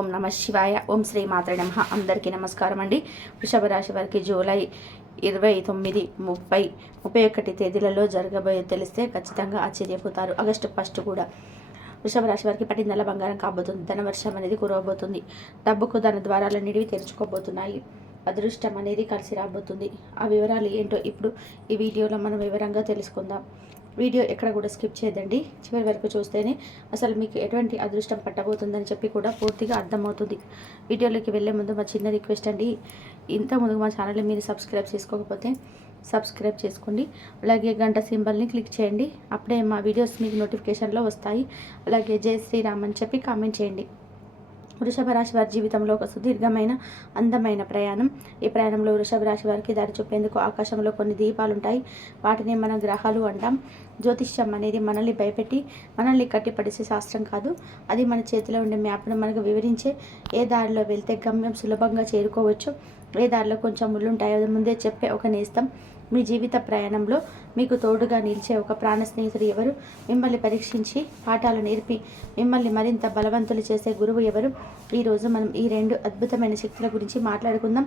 ఓం నమ శివాయ. ఓం శ్రీ మాత్రే నమః. అందరికీ నమస్కారం అండి. వృషభ రాశి వారికి జూలై 29, 30, 31 తేదీలలో జరగబోయే తెలిస్తే ఖచ్చితంగా ఆశ్చర్యపోతారు. ఆగస్టు 1 కూడా వృషభ రాశి వారికి పట్టిందల బంగారం కాబోతుంది. ధనవర్షం అనేది కురవబోతుంది. డబ్బుకు ధన ద్వారాలన్నిటివి తెరుచుకోబోతున్నాయి. అదృష్టం అనేది కలిసి రాబోతుంది. ఆ వివరాలు ఏంటో ఇప్పుడు ఈ వీడియోలో మనం వివరంగా తెలుసుకుందాం. వీడియో ఎక్కడ కూడా స్కిప్ చేయదండి. చివరి వరకు చూస్తేనే అసలు మీకు ఎటువంటి అదృష్టం పట్టబోతుందని చెప్పి కూడా పూర్తిగా అర్థమవుతుంది. వీడియోలోకి వెళ్ళే ముందు మా చిన్న రిక్వెస్ట్ అండి, ఇంత ముందు మా ఛానల్ని మీరు సబ్స్క్రైబ్ చేసుకోకపోతే సబ్స్క్రైబ్ చేసుకోండి. అలాగే గంట సింబల్ని క్లిక్ చేయండి. అప్పుడే మా వీడియోస్ మీకు నోటిఫికేషన్లో వస్తాయి. అలాగే జై శ్రీరామ్ అని చెప్పి కామెంట్ చేయండి. వృషభ రాశి వారి జీవితంలో ఒక సుదీర్ఘమైన అందమైన ప్రయాణం. ఈ ప్రయాణంలో వృషభ రాశి వారికి దారి చూపేందుకు ఆకాశంలో కొన్ని దీపాలు ఉంటాయి. వాటిని మనం గ్రహాలు అంటాం. జ్యోతిష్యం అనేది మనల్ని భయపెట్టి మనల్ని కట్టిపడేసే శాస్త్రం కాదు. అది మన చేతిలో ఉండే మ్యాప్ను మనకు వివరించే, ఏ దారిలో వెళ్తే గమ్యం సులభంగా చేరుకోవచ్చు, ఏ దారిలో కొంచెం ముళ్ళుంటాయో అది ముందే చెప్పే ఒక నేస్తం. మీ జీవిత ప్రయాణంలో మీకు తోడుగా నిలిచే ఒక ప్రాణ స్నేహితుడు ఎవరు? మిమ్మల్ని పరీక్షించి పాఠాలు నేర్పి మిమ్మల్ని మరింత బలవంతులు చేసే గురువు ఎవరు? ఈరోజు మనం ఈ 2 అద్భుతమైన శక్తుల గురించి మాట్లాడుకుందాం.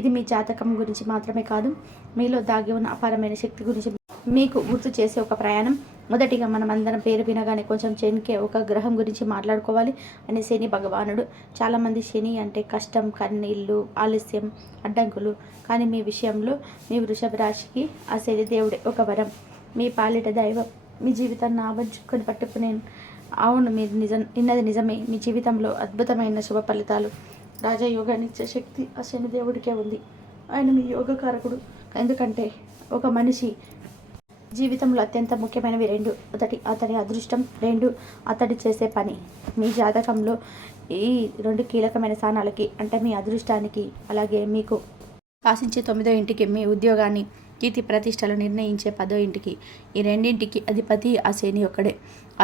ఇది మీ జాతకం గురించి మాత్రమే కాదు, మీలో దాగి ఉన్న అపారమైన శక్తి గురించి మీకు గుర్తు చేసే ఒక ప్రయాణం. మొదటిగా మనం అందరం పేరు వినగానే కొంచెం చెనికే ఒక గ్రహం గురించి మాట్లాడుకోవాలి. అని శని భగవానుడు. చాలామంది శని అంటే కష్టం, కన్నీళ్ళు, ఆలస్యం, అడ్డంకులు. కానీ మీ విషయంలో మీ వృషభ రాశికి ఆ శని దేవుడే ఒక వరం, మీ పాలిట దైవం. మీ జీవితాన్ని ఆవంచుకొని పట్టుకునే అవును, మీరు విన్నది నిజమే. మీ జీవితంలో అద్భుతమైన శుభ ఫలితాలు, రాజయోగాన్నిచ్చే శక్తి ఆ శని దేవుడికే ఉంది. ఆయన మీ యోగకారకుడు. ఎందుకంటే ఒక మనిషి జీవితంలో అత్యంత ముఖ్యమైనవి 2. ఒకటి అతని అదృష్టం, 2 అతడి చేసే పని. మీ జాతకంలో ఈ 2 కీలకమైన స్థానాలకి, అంటే మీ అదృష్టానికి అలాగే మీకు ఆశించే 9వ ఇంటికి, మీ ఉద్యోగాన్ని, కీర్తి ప్రతిష్టలు నిర్ణయించే 10వ ఇంటికి, ఈ రెండింటికి అధిపతి ఆ శని ఒక్కడే.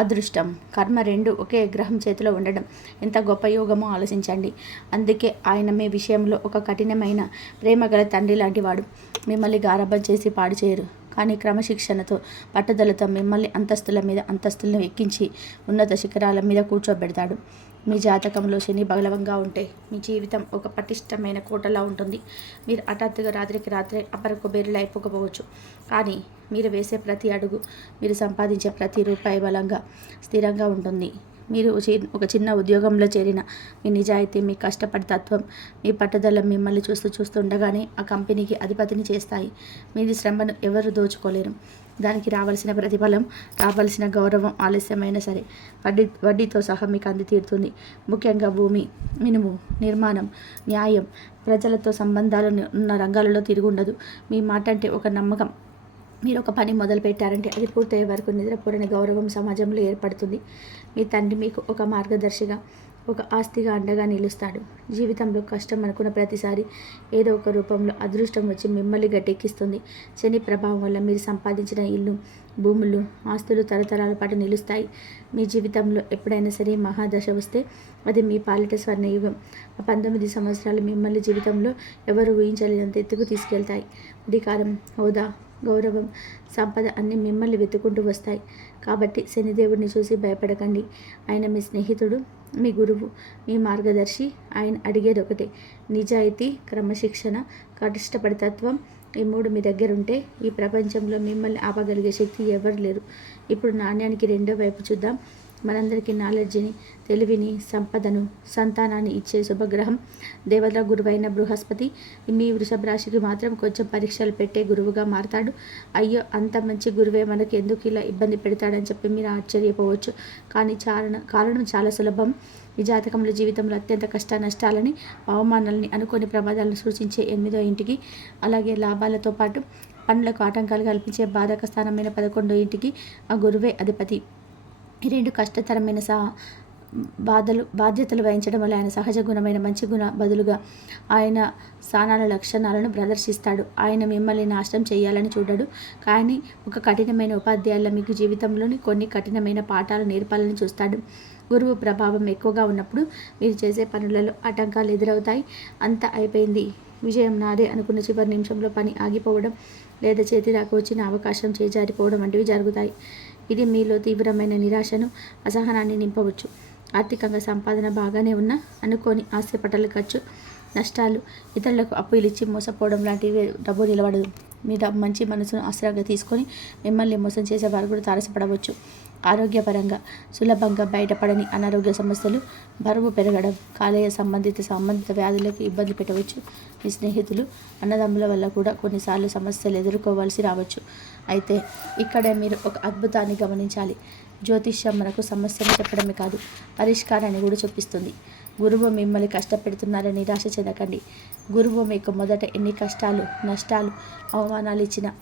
అదృష్టం, కర్మ 2 ఒకే గ్రహం చేతిలో ఉండడం ఎంత గొప్ప యోగమో ఆలోచించండి. అందుకే ఆయన మీ విషయంలో ఒక కఠినమైన ప్రేమగల తండ్రి లాంటి వాడు. మిమ్మల్ని గారాబం చేసి పాడు చేయరు, కానీ క్రమశిక్షణతో, పట్టుదలతో మిమ్మల్ని అంతస్తుల మీద అంతస్తులను ఎక్కించి ఉన్నత శిఖరాల మీద కూర్చోబెడతాడు. మీ జాతకంలో శని బలవంగా ఉంటే మీ జీవితం ఒక పటిష్టమైన కోటలా ఉంటుంది. మీరు హఠాత్తుగా రాత్రికి రాత్రే అపర కుబేరులు అయిపోకపోవచ్చు, కానీ మీరు వేసే ప్రతి అడుగు, మీరు సంపాదించే ప్రతి రూపాయి బలంగా, స్థిరంగా ఉంటుంది. మీరు ఒక చిన్న ఉద్యోగంలో చేరిన మీ నిజాయితీ, మీ కష్టపడి తత్వం, మీ పట్టుదల మిమ్మల్ని చూస్తుండగానే ఆ కంపెనీకి అధిపతిని చేస్తాయి. మీది శ్రమను ఎవరు దోచుకోలేరు. దానికి రావాల్సిన ప్రతిఫలం, రావాల్సిన గౌరవం ఆలస్యమైనా సరే వడ్డీతో సహా మీకు అంది తీరుతుంది. ముఖ్యంగా భూమి, ఇనుము, నిర్మాణం, న్యాయం, ప్రజలతో సంబంధాలు ఉన్న రంగాలలో తిరుగుండదు. మీ మాట అంటే ఒక నమ్మకం. మీరు ఒక పని మొదలు పెట్టారంటే అది పూర్తయ్యే వరకు నిద్రపోరని గౌరవం సమాజంలో ఏర్పడుతుంది. మీ తండ్రి మీకు ఒక మార్గదర్శిగా, ఒక ఆస్తిగా అండగా నిలుస్తాడు. జీవితంలో కష్టం అనుకున్న ప్రతిసారి ఏదో ఒక రూపంలో అదృష్టం వచ్చి మిమ్మల్ని గట్టెక్కిస్తుంది. శని ప్రభావం వల్ల మీరు సంపాదించిన ఇల్లు, భూములు, ఆస్తులు తరతరాల పాటు నిలుస్తాయి. మీ జీవితంలో ఎప్పుడైనా సరే మహాదశ వస్తే అది మీ పాలిట స్వర్ణయుగం. ఆ 19 సంవత్సరాలు మిమ్మల్ని జీవితంలో ఎవరు ఊహించలేనంత ఎత్తుకు తీసుకెళ్తాయి. అధికారం, హోదా, గౌరవం, సంపద అన్నీ మిమ్మల్ని వెతుకుంటూ వస్తాయి. కాబట్టి శనిదేవుడిని చూసి భయపడకండి. ఆయన మీ స్నేహితుడు, మీ గురువు, మీ మార్గదర్శి. ఆయన అడిగేది ఒకటే, నిజాయితీ, క్రమశిక్షణ, కష్టపడి తత్వం. ఈ 3 మీ దగ్గర ఉంటే ఈ ప్రపంచంలో మిమ్మల్ని ఆపగలిగే శక్తి ఎవరు లేరు. ఇప్పుడు నాణ్యానికి 2వ వైపు చూద్దాం. మనందరికీ నాలెడ్జిని, తెలివిని, సంపదను, సంతానాన్ని ఇచ్చే శుభగ్రహం దేవతల గురువైన బృహస్పతి మీ వృషభ రాశికి మాత్రం కొంచెం పరీక్షలు పెట్టే గురువుగా మారతాడు. అయ్యో, అంత మంచి గురువే మనకు ఎందుకు ఇలా ఇబ్బంది పెడతాడని చెప్పి మీరు ఆశ్చర్యపోవచ్చు. కానీ కారణం చాలా సులభం. ఈ జాతకంలో జీవితంలో అత్యంత కష్ట నష్టాలని, అవమానాలని, అనుకోని ప్రమాదాలను సూచించే 8వ ఇంటికి, అలాగే లాభాలతో పాటు పనులకు ఆటంకాలు కల్పించే బాధక స్థానమైన 11వ ఇంటికి ఆ గురువే అధిపతి. ఈ 2 కష్టతరమైన బాధ్యతలు వహించడం వల్ల ఆయన సహజ గుణమైన మంచి బదులుగా ఆయన స్థానాల లక్షణాలను ప్రదర్శిస్తాడు. ఆయన మిమ్మల్ని నాశనం చేయాలని చూడడు, కానీ ఒక కఠినమైన ఉపాధ్యాయుల మీకు జీవితంలోని కొన్ని కఠినమైన పాఠాలు నేర్పాలని చూస్తాడు. గురువు ప్రభావం ఎక్కువగా ఉన్నప్పుడు మీరు చేసే పనులలో ఆటంకాలు ఎదురవుతాయి. అంతా అయిపోయింది, విజయం నాదే అనుకున్న చివరి నిమిషంలో పని ఆగిపోవడం, లేదా చేతి దాకా వచ్చిన అవకాశం చేజారిపోవడం వంటివి జరుగుతాయి. ఇది మీలో తీవ్రమైన నిరాశను, అసహనాన్ని నింపవచ్చు. ఆర్థికంగా సంపాదన బాగానే ఉన్నా అనుకోని ఆశపటల ఖర్చు, నష్టాలు, ఇతరులకు అప్పులు ఇచ్చి మోసపోవడం లాంటివి డబ్బు నిలబడదు. మీ మంచి మనసును ఆసరాగా తీసుకొని మిమ్మల్ని మోసం చేసే వారు కూడా తారసపడవచ్చు. ఆరోగ్యపరంగా సులభంగా బయటపడని అనారోగ్య సమస్యలు, బరువు పెరగడం, కాలేయ సంబంధిత వ్యాధులకు ఇబ్బంది పెట్టవచ్చు. మీ స్నేహితులు, అన్నదమ్ముల వల్ల కూడా కొన్నిసార్లు సమస్యలు ఎదుర్కోవాల్సి రావచ్చు. అయితే ఇక్కడే మీరు ఒక అద్భుతాన్ని గమనించాలి. జ్యోతిష్యం మనకు సమస్యను చెప్పడమే కాదు, పరిష్కారాన్ని కూడా చూపిస్తుంది. గురువు మిమ్మల్ని కష్టపెడుతున్నారని నిరాశ చెందకండి. గురువు మీకు మొదట ఎన్ని కష్టాలు, నష్టాలు, అవమానాలు ఇచ్చినా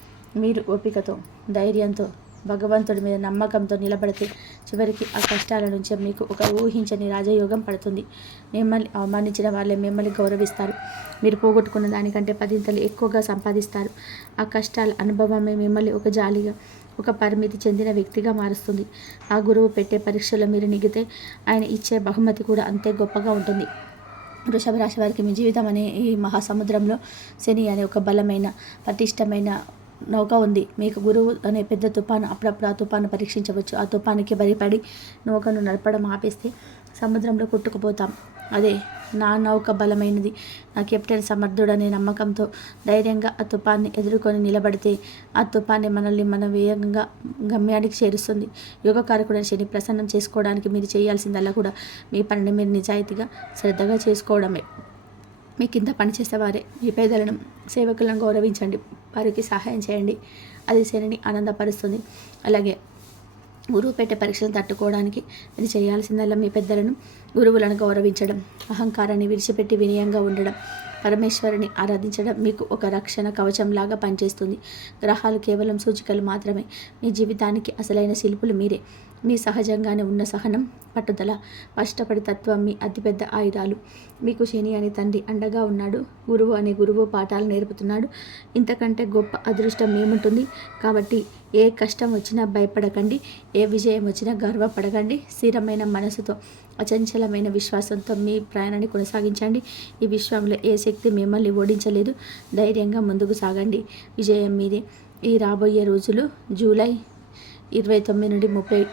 మీరు ఓపికతో, ధైర్యంతో, భగవంతుడి మీద నమ్మకంతో నిలబడితే చివరికి ఆ కష్టాల నుంచి మీకు ఒక ఊహించని రాజయోగం పడుతుంది. మిమ్మల్ని అవమానించిన వాళ్ళే మిమ్మల్ని గౌరవిస్తారు. మీరు పోగొట్టుకున్న దానికంటే 10 ఎక్కువగా సంపాదిస్తారు. ఆ కష్టాల అనుభవమే మిమ్మల్ని ఒక జాలిగా, ఒక పరిమితి చెందిన వ్యక్తిగా మారుస్తుంది. ఆ గురువు పెట్టే పరీక్షలో మీరు నెగితే ఆయన ఇచ్చే బహుమతి కూడా అంతే గొప్పగా ఉంటుంది. వృషభ రాశి వారికి మీ జీవితం అనే ఈ మహాసముద్రంలో శని అనే ఒక బలమైన, పటిష్టమైన నౌక ఉంది. మీకు గురువు అనే పెద్ద తుఫాను అప్పుడప్పుడు ఆ తుఫాను పరీక్షించవచ్చు. ఆ తుఫానుకి భయపడి నౌకను నడపడం ఆపేస్తే సముద్రంలో కొట్టుకుపోతాం. అదే నా నౌక బలమైనది, నా కెప్టెన్ సమర్థుడనే నమ్మకంతో ధైర్యంగా ఆ తుఫాన్ని ఎదుర్కొని నిలబడితే ఆ తుఫాన్ని మనల్ని మన వేగంగా గమ్యానికి చేరుస్తుంది. యోగకారకుడైన శని ప్రసన్నం చేసుకోవడానికి మీరు చేయాల్సిందల్లా కూడా మీ పనిని మీరు నిజాయితీగా, శ్రద్ధగా చేసుకోవడమే. మీ కింద పనిచేసేవారే, మీ పేదలను, సేవకులను గౌరవించండి, వారికి సహాయం చేయండి. అది శనిని ఆనందపరుస్తుంది. అలాగే గురువు పెట్టే పరీక్షలను తట్టుకోవడానికి మీరు చేయాల్సిందల్లా మీ పెద్దలను, గురువులను గౌరవించడం, అహంకారాన్ని విడిచిపెట్టి వినయంగా ఉండడం, పరమేశ్వరుని ఆరాధించడం మీకు ఒక రక్షణ కవచంలాగా పనిచేస్తుంది. గ్రహాలు కేవలం సూచికలు మాత్రమే. మీ జీవితానికి అసలైన శిల్పులు మీరే. మీ సహజంగానే ఉన్న సహనం, పట్టుదల, కష్టపడి తత్వం మీ అతిపెద్ద ఆయుధాలు. మీకు శని అనే తండ్రి అండగా ఉన్నాడు. గురువు అనే గురువు పాఠాలు నేర్పుతున్నాడు. ఇంతకంటే గొప్ప అదృష్టం ఏముంటుంది? కాబట్టి ఏ కష్టం వచ్చినా భయపడకండి, ఏ విజయం వచ్చినా గర్వపడకండి. స్థిరమైన మనసుతో, అచంచలమైన విశ్వాసంతో మీ ప్రయాణాన్ని కొనసాగించండి. ఈ విశ్వంలో ఏ శక్తి మిమ్మల్ని ఓడించలేదు. ధైర్యంగా ముందుకు సాగండి. విజయం మీదే. ఈ రాబోయే రోజులు జూలై 29 నుండి 30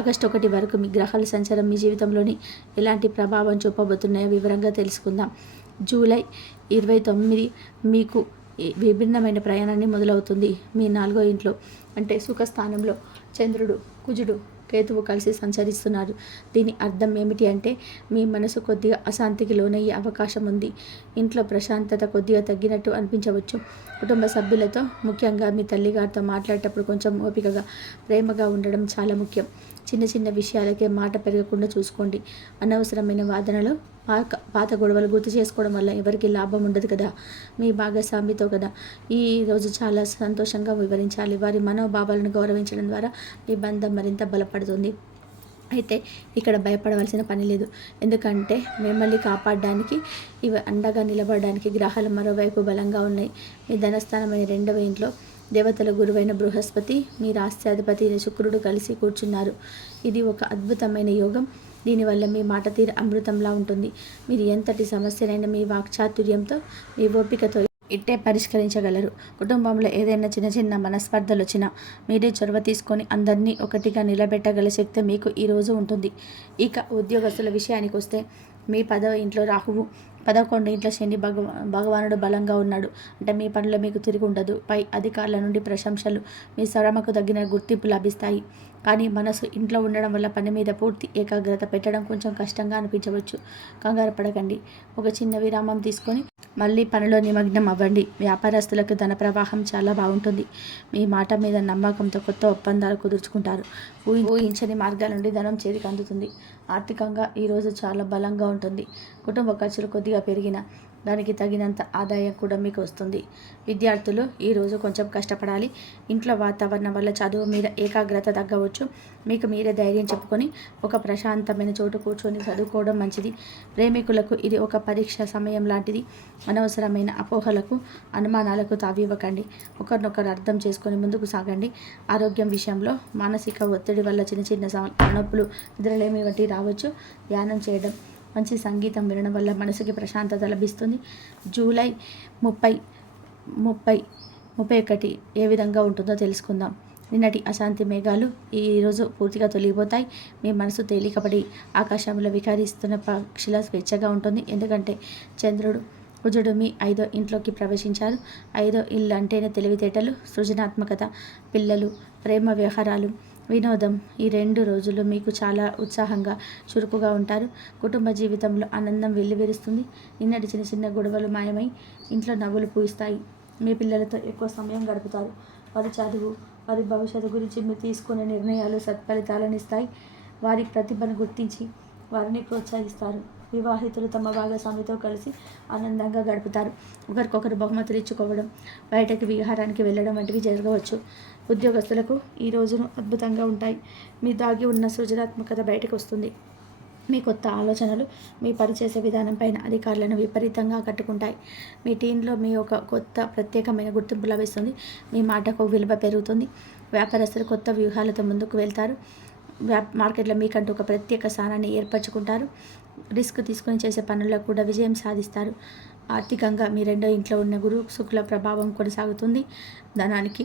ఆగస్టు 1 వరకు మీ గ్రహాల సంచారం మీ జీవితంలోని ఎలాంటి ప్రభావం చూపబోతున్నాయో వివరంగా తెలుసుకుందాం. జూలై 29 మీకు విభిన్నమైన ప్రయాణాన్ని మొదలవుతుంది. మీ 4వ ఇంట్లో అంటే సుఖస్థానంలో చంద్రుడు, కుజుడు, కేతువు కలిసి సంచరిస్తున్నారు. దీని అర్థం ఏమిటి అంటే మీ మనసు కొద్దిగా అశాంతికి లోనయ్యే అవకాశం ఉంది. ఇంట్లో ప్రశాంతత కొద్దిగా తగ్గినట్టు అనిపించవచ్చు. కుటుంబ సభ్యులతో, ముఖ్యంగా మీ తల్లిగారితో మాట్లాడేటప్పుడు కొంచెం ఓపికగా, ప్రేమగా ఉండడం చాలా ముఖ్యం. చిన్న చిన్న విషయాలకే మాట పెరగకుండా చూసుకోండి. అనవసరమైన వాదనలు, పాత గొడవలు గుర్తు చేసుకోవడం వల్ల ఎవరికి లాభం ఉండదు కదా. మీ భాగస్వామితో కదా ఈ రోజు చాలా సంతోషంగా వివరించాలి. వారి మనోభావాలను గౌరవించడం ద్వారా మీ బంధం మరింత బలపడుతుంది. అయితే ఇక్కడ భయపడవలసిన పని లేదు. ఎందుకంటే మిమ్మల్ని కాపాడడానికి, ఇవి అండగా నిలబడడానికి గ్రహాలు మరోవైపు బలంగా ఉన్నాయి. మీ ధనస్థానమైన 2వ ఇంట్లో దేవతల గురువైన బృహస్పతి, మీ రాష్ట్రాధిపతి అయిన శుక్రుడు కలిసి కూర్చున్నారు. ఇది ఒక అద్భుతమైన యోగం. దీనివల్ల మీ మాట తీరు అమృతంలా ఉంటుంది. మీరు ఎంతటి సమస్యనైనా మీ వాక్చాతుర్యంతో, మీ ఓపికతో ఇట్టే పరిష్కరించగలరు. కుటుంబంలో ఏదైనా చిన్న చిన్న మనస్పర్ధలు వచ్చినా మీరే చొరవ తీసుకొని అందరినీ ఒకటిగా నిలబెట్టగల శక్తి మీకు ఈరోజు ఉంటుంది. ఇక ఉద్యోగస్తుల విషయానికి వస్తే మీ 10వ ఇంట్లో రాహువు, 11 ఇంట్లో శని భగవానుడు బలంగా ఉన్నాడు. అంటే మీ పనిలో మీకు తిరిగి ఉండదు. పై అధికారుల నుండి ప్రశంసలు, మీ శ్రమకు తగిన గుర్తింపు లభిస్తాయి. కానీ మనసు ఇంట్లో ఉండడం వల్ల పని మీద పూర్తి ఏకాగ్రత పెట్టడం కొంచెం కష్టంగా అనిపించవచ్చు. కంగారు పడకండి. ఒక చిన్న విరామం తీసుకొని మళ్ళీ పనిలో నిమగ్నం అవ్వండి. వ్యాపారస్తులకు ధన ప్రవాహం చాలా బాగుంటుంది. మీ మాట మీద నమ్మకంతో కొత్త ఒప్పందాలు కుదుర్చుకుంటారు. ఊహించని మార్గాల నుండి ధనం చేతికి అందుతుంది. ఆర్థికంగా ఈరోజు చాలా బలంగా ఉంటుంది. కుటుంబ ఖర్చులు కొద్దిగా పెరిగినా దానికి తగినంత ఆదాయం కూడా మీకు వస్తుంది. విద్యార్థులు ఈరోజు కొంచెం కష్టపడాలి. ఇంట్లో వాతావరణం వల్ల చదువు మీద ఏకాగ్రత తగ్గవచ్చు. మీకు మీరే ధైర్యం చెప్పుకొని ఒక ప్రశాంతమైన చోటు కూర్చొని చదువుకోవడం మంచిది. ప్రేమికులకు ఇది ఒక పరీక్ష సమయం లాంటిది. అనవసరమైన అపోహలకు, అనుమానాలకు తావివ్వకండి. ఒకరినొకరు అర్థం చేసుకొని ముందుకు సాగండి. ఆరోగ్యం విషయంలో మానసిక ఒత్తిడి వల్ల చిన్న చిన్న నొప్పులు, నిద్రలేమి వంటివి రావచ్చు. ధ్యానం చేయడం, మంచి సంగీతం వినడం వల్ల మనసుకి ప్రశాంతత లభిస్తుంది. జూలై 30, 31 ఏ విధంగా ఉంటుందో తెలుసుకుందాం. నిన్నటి అశాంతి మేఘాలు ఈరోజు పూర్తిగా తొలగిపోతాయి. మీ మనసు తేలికపడి ఆకాశంలో విహరిస్తున్న పక్షిలా స్వేచ్ఛగా ఉంటుంది. ఎందుకంటే చంద్రుడు కుజుడు మీ 5వ ఇంట్లోకి ప్రవేశించారు. 5వ ఇల్లు అంటేనే తెలివితేటలు, సృజనాత్మకత, పిల్లలు, ప్రేమ వ్యవహారాలు, వినోదం. ఈ 2 రోజులు మీకు చాలా ఉత్సాహంగా చురుకుగా ఉంటారు. కుటుంబ జీవితంలో ఆనందం వెల్లివిరుస్తుంది. నిన్నటి చిన్న చిన్న గొడవలు మాయమై ఇంట్లో నవ్వులు పూయిస్తాయి. మీ పిల్లలతో ఎక్కువ సమయం గడుపుతారు. వారి చదువు, వారి భవిష్యత్తు గురించి మీరు తీసుకునే నిర్ణయాలు సత్ఫలితాలను ఇస్తాయి. వారి ప్రతిభను గుర్తించి వారిని ప్రోత్సహిస్తారు. వివాహితులు తమ భాగస్వామితో కలిసి ఆనందంగా గడుపుతారు. ఒకరికొకరు బహుమతులు ఇచ్చుకోవడం, బయటకి విహారానికి వెళ్ళడం వంటివి జరగవచ్చు. ఉద్యోగస్తులకు ఈ రోజును అద్భుతంగా ఉంటాయి. మీ దాగి ఉన్న సృజనాత్మకత బయటకు వస్తుంది. మీ కొత్త ఆలోచనలు మీ పనిచేసే విధానం పైన అధికారులను విపరీతంగా ఆకట్టుకుంటాయి. మీ టీంలో మీ ఒక కొత్త ప్రత్యేకమైన గుర్తింపు లభిస్తుంది. మీ మాటకు విలువ పెరుగుతుంది. వ్యాపారస్తులు కొత్త వ్యూహాలతో ముందుకు వెళ్తారు. మార్కెట్లో మీకంటూ ఒక ప్రత్యేక స్థానాన్ని ఏర్పరచుకుంటారు. రిస్క్ తీసుకుని చేసే పనుల్లో కూడా విజయం సాధిస్తారు. ఆర్థికంగా మీ 2వ ఇంట్లో ఉన్న గురు శుక్ల ప్రభావం కొనసాగుతుంది. ధనానికి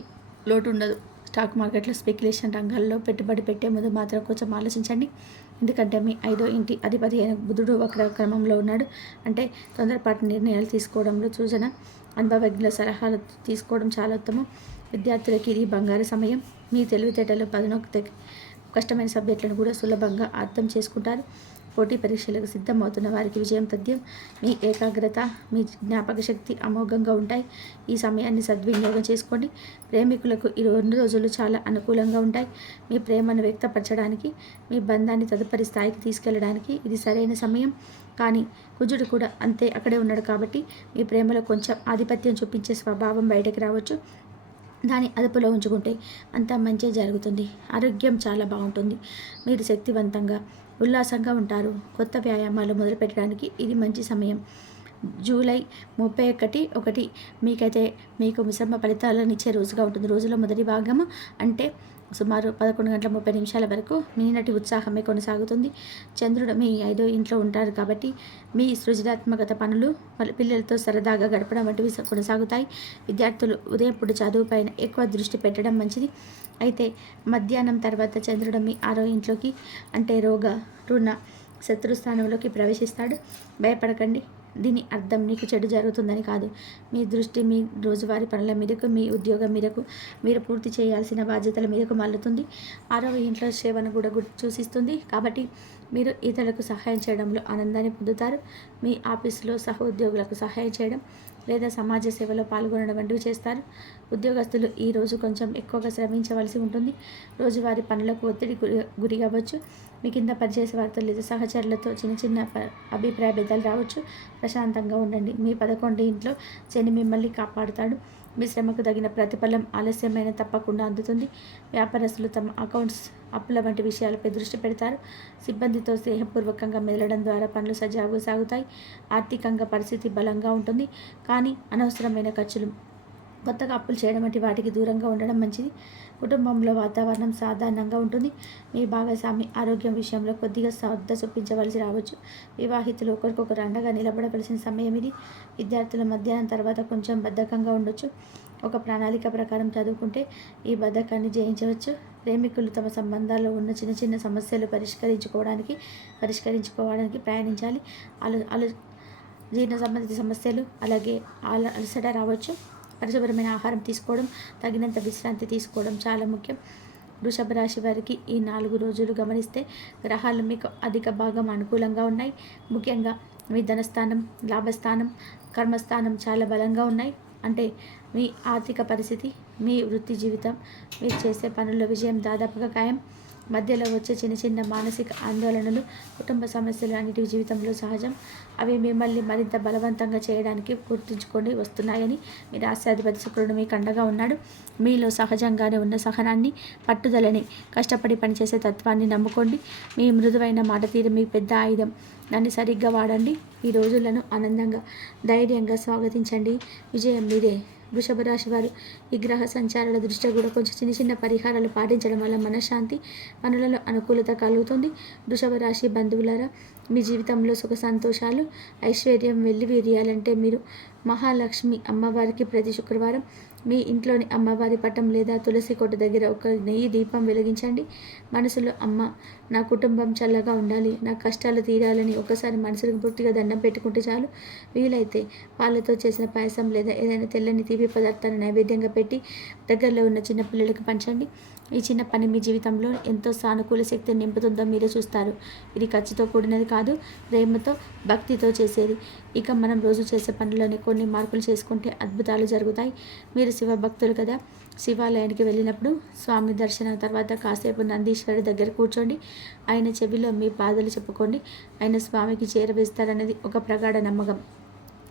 లోటు ఉండదు. స్టాక్ మార్కెట్లో స్పెక్యులేషన్ రంగాల్లో పెట్టుబడి పెట్టే ముందు మాత్రం కొంచెం ఆలోచించండి. ఎందుకంటే మీ 5వ ఇంటి అధిపతి అయిన బుధుడు వక్ర క్రమంలో ఉన్నాడు. అంటే తొందరపాటు నిర్ణయాలు తీసుకోవడంలో సూచన. అనుభవజ్ఞుల సలహాలు తీసుకోవడం చాలా ఉత్తమం. విద్యార్థులకి ఇది బంగారు సమయం. మీ తెలివితేటలు పదునొక్కి కష్టమైన సబ్జెక్టులను కూడా సులభంగా అర్థం చేసుకుంటారు. పోటీ పరీక్షలకు సిద్ధమవుతున్న వారికి విజయం తథ్యం. మీ ఏకాగ్రత, మీ జ్ఞాపక శక్తి అమోఘంగా ఉంటాయి. ఈ సమయాన్ని సద్వినియోగం చేసుకోండి. ప్రేమికులకు ఈ 2 రోజులు చాలా అనుకూలంగా ఉంటాయి. మీ ప్రేమను వ్యక్తపరచడానికి, మీ బంధాన్ని తదుపరి స్థాయికి తీసుకెళ్లడానికి ఇది సరైన సమయం. కానీ కుజుడు కూడా అంతే అక్కడే ఉన్నాడు కాబట్టి మీ ప్రేమలో కొంచెం ఆధిపత్యం చూపించే స్వభావం బయటకు రావచ్చు. దాన్ని అదుపులో ఉంచుకుంటే అంతా మంచి జరుగుతుంది. ఆరోగ్యం చాలా బాగుంటుంది. మీరు శక్తివంతంగా, ఉల్లాసంగా ఉంటారు. కొత్త వ్యాయామాలు మొదలుపెట్టడానికి ఇది మంచి సమయం. జూలై 31 మీకు మిశ్రమ ఫలితాలను ఇచ్చే రోజుగా ఉంటుంది. రోజులో మొదటి భాగము అంటే సుమారు 11:30 వరకు మీ నిన్నటి ఉత్సాహమే కొనసాగుతుంది. చంద్రుడు మీ 5వ ఇంట్లో ఉంటారు కాబట్టి మీ సృజనాత్మకత పనులు, పిల్లలతో సరదాగా గడపడం వంటివి కొనసాగుతాయి. విద్యార్థులు ఉదయం పూట చదువుపైన ఎక్కువ దృష్టి పెట్టడం మంచిది. అయితే మధ్యాహ్నం తర్వాత చంద్రుడు మీ 6వ ఇంట్లోకి అంటే రోగ, రుణ, శత్రుస్థానంలోకి ప్రవేశిస్తాడు. భయపడకండి. దీని అర్థం మీకు చెడు జరుగుతుందని కాదు. మీ దృష్టి మీ రోజువారీ పనుల మీదకు, మీ ఉద్యోగం మీదకు, మీరు పూర్తి చేయాల్సిన బాధ్యతల మీదకు మళ్ళుతుంది. 6వ ఇంట్లో సేవను కూడా సూచిస్తుంది కాబట్టి మీరు ఇతరులకు సహాయం చేయడంలో ఆనందాన్ని పొందుతారు. మీ ఆఫీసులో సహోద్యోగులకు సహాయం చేయడం లేదా సమాజ సేవలో పాల్గొనడం వంటివి చేస్తారు. ఉద్యోగస్తులు ఈ రోజు కొంచెం ఎక్కువగా శ్రమించవలసి ఉంటుంది. రోజువారీ పనులకు ఒత్తిడి గురి అవ్వచ్చు. మీ కింద పనిచేసే వారితో లేదా సహచరులతో చిన్న చిన్న అభిప్రాయ భేదాలు రావచ్చు. ప్రశాంతంగా ఉండండి. మీ 11వ ఇంట్లో శని మిమ్మల్ని కాపాడుతాడు. మీ శ్రమకు తగిన ప్రతిఫలం ఆలస్యమైన తప్పకుండా అందుతుంది. వ్యాపారస్తులు తమ అకౌంట్స్, అప్పుల వంటి విషయాలపై దృష్టి పెడతారు. సిబ్బందితో స్నేహపూర్వకంగా మెదలడం ద్వారా పనులు సజావుగా సాగుతాయి. ఆర్థికంగా పరిస్థితి బలంగా ఉంటుంది. కానీ అనవసరమైన ఖర్చులు, కొత్తగా అప్పులు చేయడం వంటి వాటికి దూరంగా ఉండడం మంచిది. కుటుంబంలో వాతావరణం సాధారణంగా ఉంటుంది. మీ భాగస్వామి ఆరోగ్యం విషయంలో కొద్దిగా శ్రద్ధ చూపించవలసి రావచ్చు. వివాహితులు ఒకరికొకరు అండగా నిలబడవలసిన సమయం ఇది. విద్యార్థుల మధ్యాహ్నం తర్వాత కొంచెం బద్ధకంగా ఉండొచ్చు. ఒక ప్రణాళిక ప్రకారం చదువుకుంటే ఈ బద్ధకాన్ని జయించవచ్చు. ప్రేమికులు తమ సంబంధాల్లో ఉన్న చిన్న చిన్న సమస్యలు పరిష్కరించుకోవడానికి ప్రయాణించాలి. జీర్ణ సంబంధిత సమస్యలు, అలాగే అలసట రావచ్చు. పరిశుభ్రమైన ఆహారం తీసుకోవడం, తగినంత విశ్రాంతి తీసుకోవడం చాలా ముఖ్యం. వృషభ రాశి వారికి ఈ 4 రోజులు గమనిస్తే గ్రహాలు మీకు అధిక భాగం అనుకూలంగా ఉన్నాయి. ముఖ్యంగా మీ ధనస్థానం, లాభస్థానం, కర్మస్థానం చాలా బలంగా ఉన్నాయి. అంటే మీ ఆర్థిక పరిస్థితి, మీ వృత్తి జీవితం, మీరు చేసే పనుల్లో విజయం దాదాపుగా ఖాయం. మధ్యలో వచ్చే చిన్న చిన్న మానసిక ఆందోళనలు, కుటుంబ సమస్యలు అన్నిటి జీవితంలో సహజం. అవి మిమ్మల్ని మరింత బలవంతంగా చేయడానికి గుర్తుంచుకొని వస్తున్నాయని. మీ రాష్ట్రాధిపతి శుక్రుడు మీకు అండగా ఉన్నాడు. మీలో సహజంగానే ఉన్న సహనాన్ని, పట్టుదలని, కష్టపడి పనిచేసే తత్వాన్ని నమ్ముకోండి. మీ మృదువైన మాట తీరు మీ పెద్ద ఆయుధం. దాన్ని సరిగ్గా వాడండి. ఈ రోజులను ఆనందంగా, ధైర్యంగా స్వాగతించండి. విజయం మీదే. వృషభ రాశి వారు ఈ గ్రహ సంచారాల దృష్ట్యా కూడా కొంచెం చిన్న చిన్న పరిహారాలు పాటించడం వల్ల మనశ్శాంతి, పనులలో అనుకూలత కలుగుతుంది. వృషభ రాశి బంధువులారా, మీ జీవితంలో సుఖ సంతోషాలు ఐశ్వర్యం వెల్లివిరియాలంటే మీరు మహాలక్ష్మి అమ్మవారికి ప్రతి శుక్రవారం మీ ఇంట్లోని అమ్మవారి పటం లేదా తులసి కోట దగ్గర ఒక నెయ్యి దీపం వెలిగించండి. మనసులో అమ్మ నా కుటుంబం చల్లగా ఉండాలి, నా కష్టాలు తీరాలని ఒకసారి మనసుకు పూర్తిగా దండం పెట్టుకుంటే చాలు. వీలైతే పాలతో చేసిన పాయసం లేదా ఏదైనా తెల్లని తీపి పదార్థాన్ని నైవేద్యంగా పెట్టి దగ్గరలో ఉన్న చిన్న పిల్లలకు పంచండి. ఈ చిన్న పని మీ జీవితంలో ఎంతో సానుకూల శక్తిని నింపుతుందో మీరే చూస్తారు. ఇది ఖర్చుతో కూడినది కాదు, ప్రేమతో భక్తితో చేసేది. ఇక మనం రోజు చేసే పనుల్లోనే కొన్ని మార్పులు చేసుకుంటే అద్భుతాలు జరుగుతాయి. మీరు శివ భక్తులు కదా, శివాలయానికి వెళ్ళినప్పుడు స్వామి దర్శనం తర్వాత కాసేపు నందీశ్వరుడి దగ్గర కూర్చోండి. ఆయన చెవిలో మీ బాధలు చెప్పుకోండి. ఆయన స్వామికి చేరవేస్తారనేది ఒక ప్రగాఢ నమ్మకం.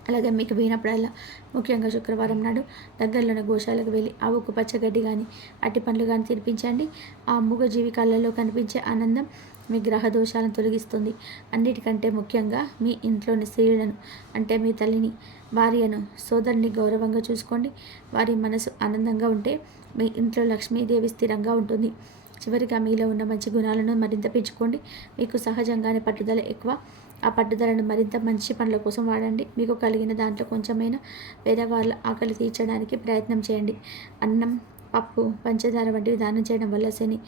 అలాగే మీకు వీనప్పుడల్లా ముఖ్యంగా శుక్రవారం నాడు దగ్గరలోని గోశాలకు వెళ్ళి ఆవుకు పచ్చగడ్డి కానీ అట్టి పండ్లు కానీ తినిపించండి. ఆ మూగ జీవికాలలో కనిపించే ఆనందం మీ గ్రహ దోషాలను తొలగిస్తుంది. అన్నిటికంటే ముఖ్యంగా మీ ఇంట్లోని స్త్రీలను అంటే మీ తల్లిని, భార్యను, సోదరుని గౌరవంగా చూసుకోండి. వారి మనసు ఆనందంగా ఉంటే మీ ఇంట్లో లక్ష్మీదేవి స్థిరంగా ఉంటుంది. చివరిగా మీలో ఉన్న మంచి గుణాలను మరింత పెంచుకోండి. మీకు సహజంగానే పట్టుదల ఎక్కువ. ఆ పట్టుదలను మరింత మంచి పనుల కోసం వాడండి. మీకు కలిగిన దాంట్లో కొంచెమైనా పేదవాళ్ళ ఆకలి తీర్చడానికి ప్రయత్నం చేయండి. అన్నం, పప్పు, పంచదార వంటివి దానం చేయడం వల్ల శని,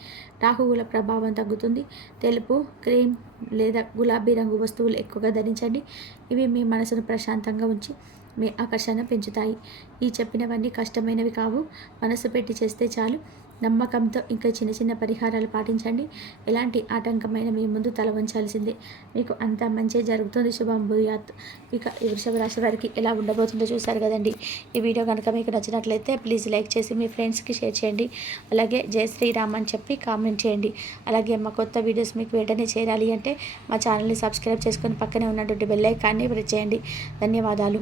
రాహువుల ప్రభావం తగ్గుతుంది. తెలుపు, క్రీమ్ లేదా గులాబీ రంగు వస్తువులు ఎక్కువగా ధరించండి. ఇవి మీ మనసును ప్రశాంతంగా ఉంచి మీ ఆకర్షణ పెంచుతాయి. ఈ చెప్పినవన్నీ కష్టమైనవి కావు. మనసు పెట్టి చేస్తే చాలు. నమ్మకంతో ఇంకా చిన్న చిన్న పరిహారాలు పాటించండి. ఎలాంటి ఆటంకమైన మీ ముందు తల వంచాల్సిందే. మీకు అంతా మంచి జరుగుతుంది. శుభం భూయాత్. ఇక ఈ వృషభ రాశి వారికి ఎలా ఉండబోతుందో చూశారు కదండి. ఈ వీడియో కనుక మీకు నచ్చినట్లయితే ప్లీజ్ లైక్ చేసి మీ ఫ్రెండ్స్కి షేర్ చేయండి. అలాగే జై శ్రీరామ్ అని చెప్పి కామెంట్ చేయండి. అలాగే మా కొత్త వీడియోస్ మీకు వెంటనే చేరాలి అంటే మా ఛానల్ని సబ్స్క్రైబ్ చేసుకొని పక్కనే ఉన్నటువంటి బెల్ ఐకాన్ని ప్రెస్ చేయండి. ధన్యవాదాలు.